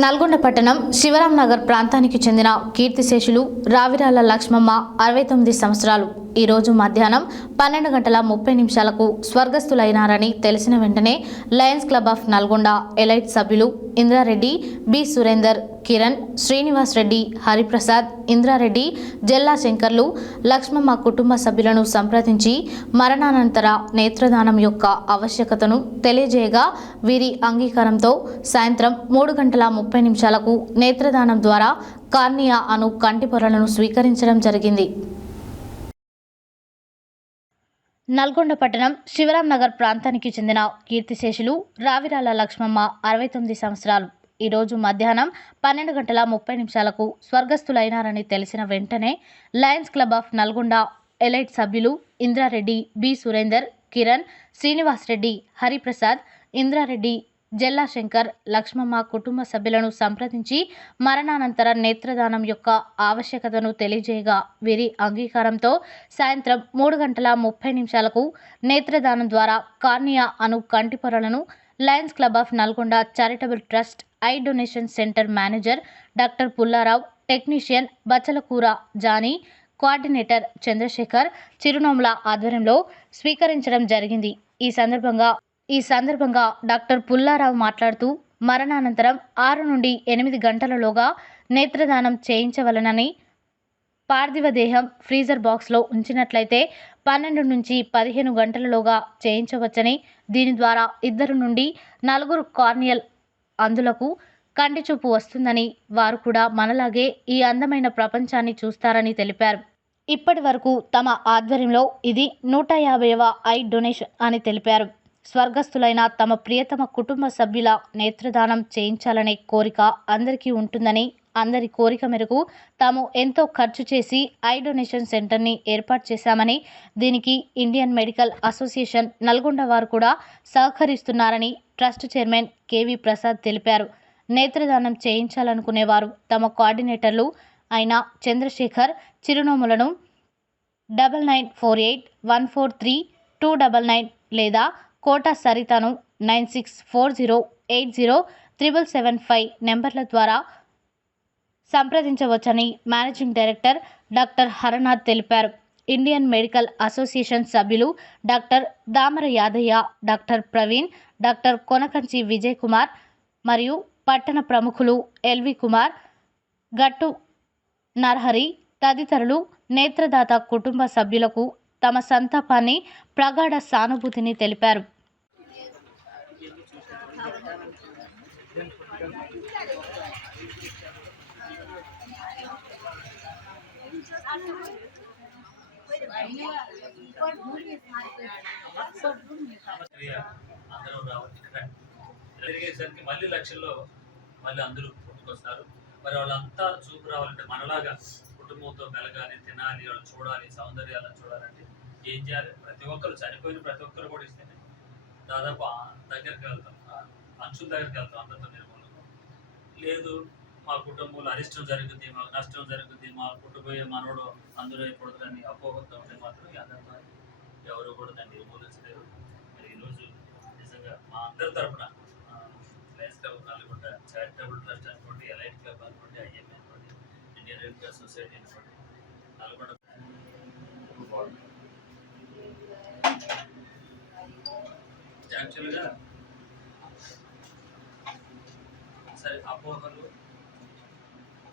నల్గొండ పట్టణం శివరాం నగర్ ప్రాంతానికి చెందిన కీర్తిశేషులు రావిరాల లక్ష్మమ్మ అరవై తొమ్మిది సంవత్సరాలు. ఈరోజు మధ్యాహ్నం పన్నెండు గంటల ముప్పై నిమిషాలకు స్వర్గస్థులైనారని తెలిసిన వెంటనే lions club of Nalgonda elite సభ్యులు ఇంద్రారెడ్డి బి సురేందర్ కిరణ్ శ్రీనివాస్ రెడ్డి హరిప్రసాద్ ఇంద్రారెడ్డి జల్లా శంకర్లు లక్ష్మమ్మ కుటుంబ సభ్యులను సంప్రదించి మరణానంతర నేత్రదానం యొక్క ఆవశ్యకతను తెలియజేయగా వీరి అంగీకారంతో సాయంత్రం మూడు గంటల ముప్పై నిమిషాలకు నేత్రదానం ద్వారా కార్నియా అను కంటి పొరలను స్వీకరించడం జరిగింది. నల్గొండ పట్టణం శివరాం నగర్ ప్రాంతానికి చెందిన కీర్తిశేషులు రావిరాల లక్ష్మమ్మ అరవై తొమ్మిది సంవత్సరాలు. ఈరోజు మధ్యాహ్నం పన్నెండు గంటల ముప్పై నిమిషాలకు స్వర్గస్థులైనారని తెలిసిన వెంటనే lions club of Nalgonda elite సభ్యులు ఇంద్రారెడ్డి బి సురేందర్ కిరణ్ శ్రీనివాస్ రెడ్డి హరిప్రసాద్ ఇంద్రారెడ్డి జల్లా శంకర్ లక్ష్మమ్మ కుటుంబ సభ్యులను సంప్రదించి మరణానంతర నేత్రదానం యొక్క ఆవశ్యకతను తెలియజేయగా వీరి అంగీకారంతో సాయంత్రం మూడు గంటల ముప్పై నిమిషాలకు నేత్రదానం ద్వారా కార్నియా అను కంటి పొరలను lions club of Nalgonda charitable trust eye donation centre manager doctor Pullarao technician Bachchalakura Johnny coordinator Chandrashekar Chirunomula ఆధ్వర్యంలో స్వీకరించడం జరిగింది. ఈ సందర్భంగా ఈ సందర్భంగా డాక్టర్ పుల్లారావు మాట్లాడుతూ మరణానంతరం ఆరు నుండి ఎనిమిది గంటలలోగా నేత్రదానం చేయించవలనని పార్థివ దేహం ఫ్రీజర్ బాక్స్లో ఉంచినట్లయితే పన్నెండు నుంచి పదిహేను గంటలలోగా చేయించవచ్చని దీని ద్వారా ఇద్దరు నుండి నలుగురు కార్నియల్ అందులకు కంటి చూపు వస్తుందని వారు కూడా మనలాగే ఈ అందమైన ప్రపంచాన్ని చూస్తారని తెలిపారు. ఇప్పటి వరకు తమ ఆధ్వర్యంలో ఇది నూట యాభైవ ఐ డొనేషన్ అని తెలిపారు. స్వర్గస్థులైన తమ ప్రియతమ కుటుంబ సభ్యుల నేత్రదానం చేయించాలనే కోరిక అందరికీ ఉంటుందని అందరి కోరిక మేరకు తాము ఎంతో ఖర్చు చేసి ఐ డొనేషన్ సెంటర్ని ఏర్పాటు చేశామని దీనికి ఇండియన్ మెడికల్ అసోసియేషన్ నల్గొండ వారు కూడా సహకరిస్తున్నారని trust chairman K V Prasad తెలిపారు. నేత్రదానం చేయించాలనుకునేవారు తమ కోఆర్డినేటర్లు అయిన Chandrasekhar చిరునోములను double nine four eight one four three two double nine లేదా Kota సరితను nine six four zero eight zero triple seven five నెంబర్ల ద్వారా సంప్రదించవచ్చని మేనేజింగ్ డైరెక్టర్ డాక్టర్ హరనాథ్ తెలిపారు. ఇండియన్ మెడికల్ అసోసియేషన్ సభ్యులు doctor Damara Yadaiah doctor Praveen doctor Konakanchi Vijay Kumar మరియు పట్టణ ప్రముఖులు LV Kumar గట్టు నర్హరి తదితరులు నేత్రదాత కుటుంబ సభ్యులకు తమ సంతాపాన్ని ప్రగాఢ సానుభూతిని తెలిపారు. అందరూ రావచ్చు జరిగేసరికి మళ్ళీ లక్షల్లో మళ్ళీ అందరూ పుట్టుకొస్తారు. మరి వాళ్ళంతా చూపు రావాలంటే మనలాగా కుటుంబంతో మెలగాలి తినాలి వాళ్ళు చూడాలి సౌందర్యాలను చూడాలంటే ఏం చేయాలి? ప్రతి ఒక్కరు చనిపోయిన ప్రతి ఒక్కరు కూడా ఇస్తేనే. దాదాపు దగ్గరికి వెళ్తాం. అంచుల దగ్గరికి వెళ్తాం అందరితో నిర్మూలంగా లేదు మా కుటుంబంలో అరిష్టం జరుగుతుంది మాకు నష్టం జరుగుతుంది మా పుట్టిపోయే మనోడు అందులో అయిపోతుందని అపోహతో ఉంటే మాత్రం ఈ అందరితో ఎవరు కూడా దాన్ని నిర్మూలించలేరు మరి ఈరోజు నిజంగా మా అందరి తరఫున lions club Nalgonda charitable trust అనుకోండి ఎలైట్ క్లబ్ అనుకోండి ఐఎంఏ అనుకోండి ఇండియన్ రెడ్ క్రాస్ సొసైటీ అనుకోండి నల్గొండ యాక్చువల్గా సరే అపోహలు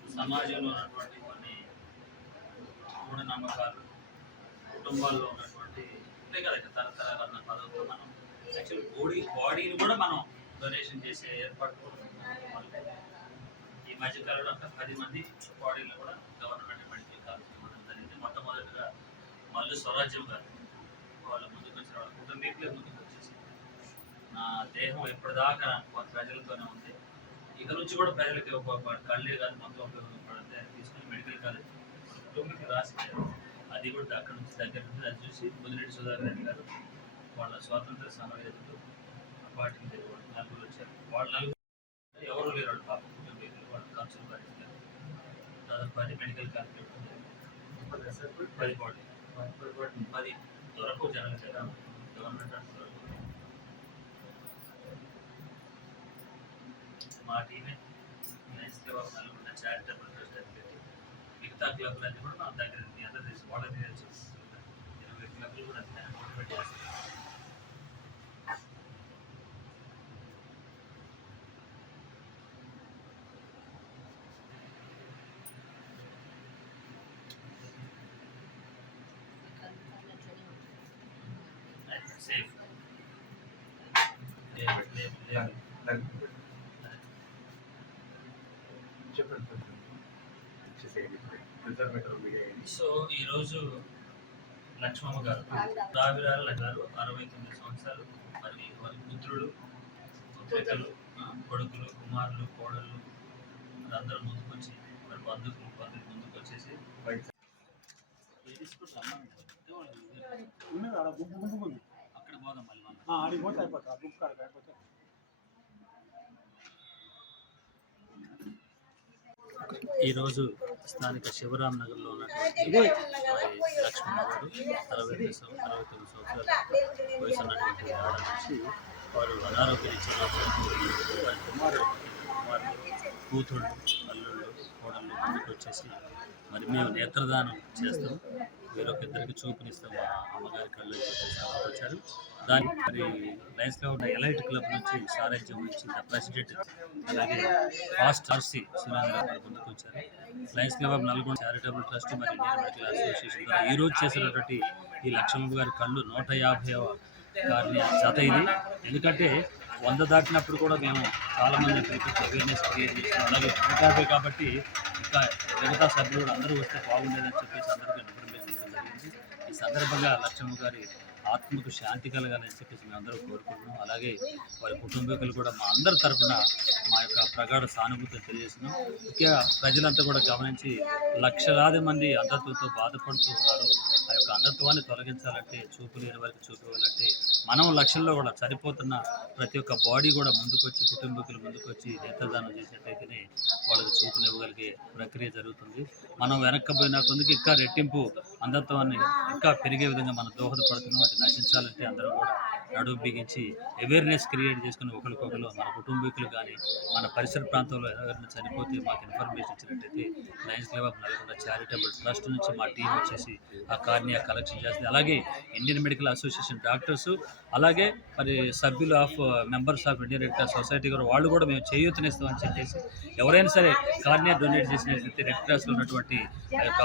సమాజంలో ఉన్నటువంటి కొన్ని మూఢనమ్మకాలు కుటుంబాల్లో ఉన్నటువంటి అంతే కదా ఇక తరతరాలు అన్న పదంతో మనం యాక్చువల్ బాడీ బాడీని కూడా మనం డొనేషన్ చేసే ఏర్పాటు ఈ మధ్య కాలంలో ఒక పది మంది బాడీలు కూడా గవర్నమెంట్ మెడికల్ కాలేజ్ ఇవ్వడం జరిగింది. మొట్టమొదటిగా మల్లు స్వరాజ్యం గారు వాళ్ళ ముందుకు వచ్చిన వాళ్ళ కుటుంబీకులే ముందుకు వచ్చేసి నా దేహం ఎప్పటిదాకా ప్రజలతోనే ఉంది. ఇక నుంచి కూడా ప్రజలకి ఒక కళ్ళే కాదు మొత్తం ఉపయోగపడితే తీసుకుని మెడికల్ కాలేజ్ కుటుంబీకి రాసి అది కూడా అక్కడ నుంచి దగ్గర నుంచి అది చూసి ముదిరెడ్డి సుధాకర్ రెడ్డి గారు వాళ్ళ స్వాతంత్ర సమరయోధులు వాటిని నలుగురు వచ్చారు. వాళ్ళ నలుగురు ఎవరు లేరు వాళ్ళు పాపం వాళ్ళు ఖర్చులు భరించారు దాదాపు పది మెడికల్ కాలేజ్ పది కోట్లు. పది దొరకు చేత గవర్నమెంట్ అంటే మా టీమే క్లబ్ నల్గొండ చారిటబుల్ ట్రస్ట్ అని పెట్టి మిగతా క్లబ్లన్నీ కూడా మన దగ్గర మీ అందరూ తెలుసు వాళ్ళ తెలుసు ఇరవై క్లబ్లు కూడా మోటివేట్ చేస్తాం సేఫ్ చెప్పండి రిజర్వేటర్ మీడియా సో ఈరోజు లక్ష్మమ్మ గారు రావిరాల గారు అరవై తొమ్మిది సంవత్సరాలు మరి వారి పుత్రులు పుత్రికలు కొడుకులు కుమారులు కోడళ్ళు అందరూ ముందుకొచ్చి మరి బంధువులు బంధువులు ముందుకు వచ్చేసి అక్కడ పోదాం మళ్ళీ మనం. ఈరోజు స్థానిక శివరాం నగర్లో ఉన్నటువంటి లక్ష్మణ్ గారు అరవై అరవై తొమ్మిది సంవత్సరాల వయసు ఉన్నటువంటి ఆడ వారు అనారోగ్య రీత్యా వారి కుమారుడు కుమారుడు కూతుళ్ళు అల్లుళ్ళు కోడళ్ళు ముందుకు వచ్చేసి మరి మేము నేత్రదానం చేస్తాం. వేరొక ఇద్దరికి చూపునిస్తాం మా అమ్మగారి కళ్ళు వచ్చారు. దాని మరి లయన్స్లో ఉన్న ఎలైట్ క్లబ్ నుంచి సారథ్యం ఇచ్చిన ప్రెసిడెంట్. అలాగే ఫాస్ట్ ఆర్సీ సురేంద్ర గారు ముందుకు వచ్చారు. Lions club of Nalgonda charitable trust మరియు ఇండియన్ మెడికల్ అసోసియేషన్ ద్వారా ఈ రోజు చేసినటువంటి ఈ లక్ష్మణ్ గారి కళ్ళు నూట యాభైవ గారిని జత ఇది. ఎందుకంటే వంద దాటినప్పుడు కూడా మేము చాలామంది పిలిపించి అవేర్నెస్ క్రియేట్ చేస్తాం అలాగే నూట యాభై కాబట్టి ఇంకా మిగతా సభ్యులు అందరూ వస్తే బాగుండేదని చెప్పేసి అందరికీ ఇన్ఫర్మేషన్ ఇవ్వడం జరిగింది ఈ సందర్భంగా లక్ష్మ గారి ఆత్మకు శాంతి కలగాలని చెప్పేసి మేము అందరూ కోరుకుంటున్నాం. అలాగే వారి కుటుంబీకులు కూడా మా అందరి తరఫున మా యొక్క ప్రగాఢ సానుభూతిని తెలియజేస్తున్నాం. ముఖ్యంగా ప్రజలంతా కూడా గమనించి లక్షలాది మంది అంధత్వంతో బాధపడుతూ ఉన్నారు. ఆ యొక్క అంధత్వాన్ని తొలగించాలంటే చూపు లేని వారికి చూపు ఇవ్వాలంటే మనం లక్ష్యంలో కూడా చనిపోతున్న ప్రతి ఒక్క బాడీ కూడా ముందుకొచ్చి కుటుంబీకులు ముందుకొచ్చి నేత్రదానం చేసినట్టయితేనే వాళ్ళకి చూపునివ్వగలిగే ప్రక్రియ జరుగుతుంది. మనం వెనక్కపోయినా కొందుకు ఇంకా రెట్టింపు అంధత్వాన్ని ఇంకా పెరిగే విధంగా మనం దోహదపడుతున్నాం. అది నశించాలంటే అందరం కూడా నడుము బిగించి అవేర్నెస్ క్రియేట్ చేసుకుని ఒకరికొకరు మన కుటుంబీకులు కానీ మన పరిసర ప్రాంతంలో ఎవరైనా చనిపోతే మాకు ఇన్ఫర్మేషన్ ఇచ్చినట్టయితే lions club of Nalgonda charitable trust నుంచి మా టీం వచ్చేసి ఆ కార్నియా కలెక్షన్ చేస్తుంది. అలాగే ఇండియన్ మెడికల్ అసోసియేషన్ డాక్టర్స్ అలాగే మరి సభ్యులు of members of Indian red cross society కూడా వాళ్ళు కూడా మేము చేయూతనిస్తామని చెప్పేసి ఎవరైనా సరే కార్నియా డొనేట్ చేసినట్లయితే రెడ్ క్రాస్లో ఉన్నటువంటి ఆ యొక్క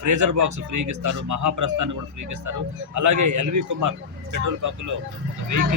ఫ్రీజర్ బాక్స్ ఫ్రీకి ఇస్తారు మహాప్రస్థాన్ని కూడా ఫ్రీకి ఇస్తారు. అలాగే ఎల్వి కుమార్ పెట్రోల్ బంకులో ఒక వెహికల్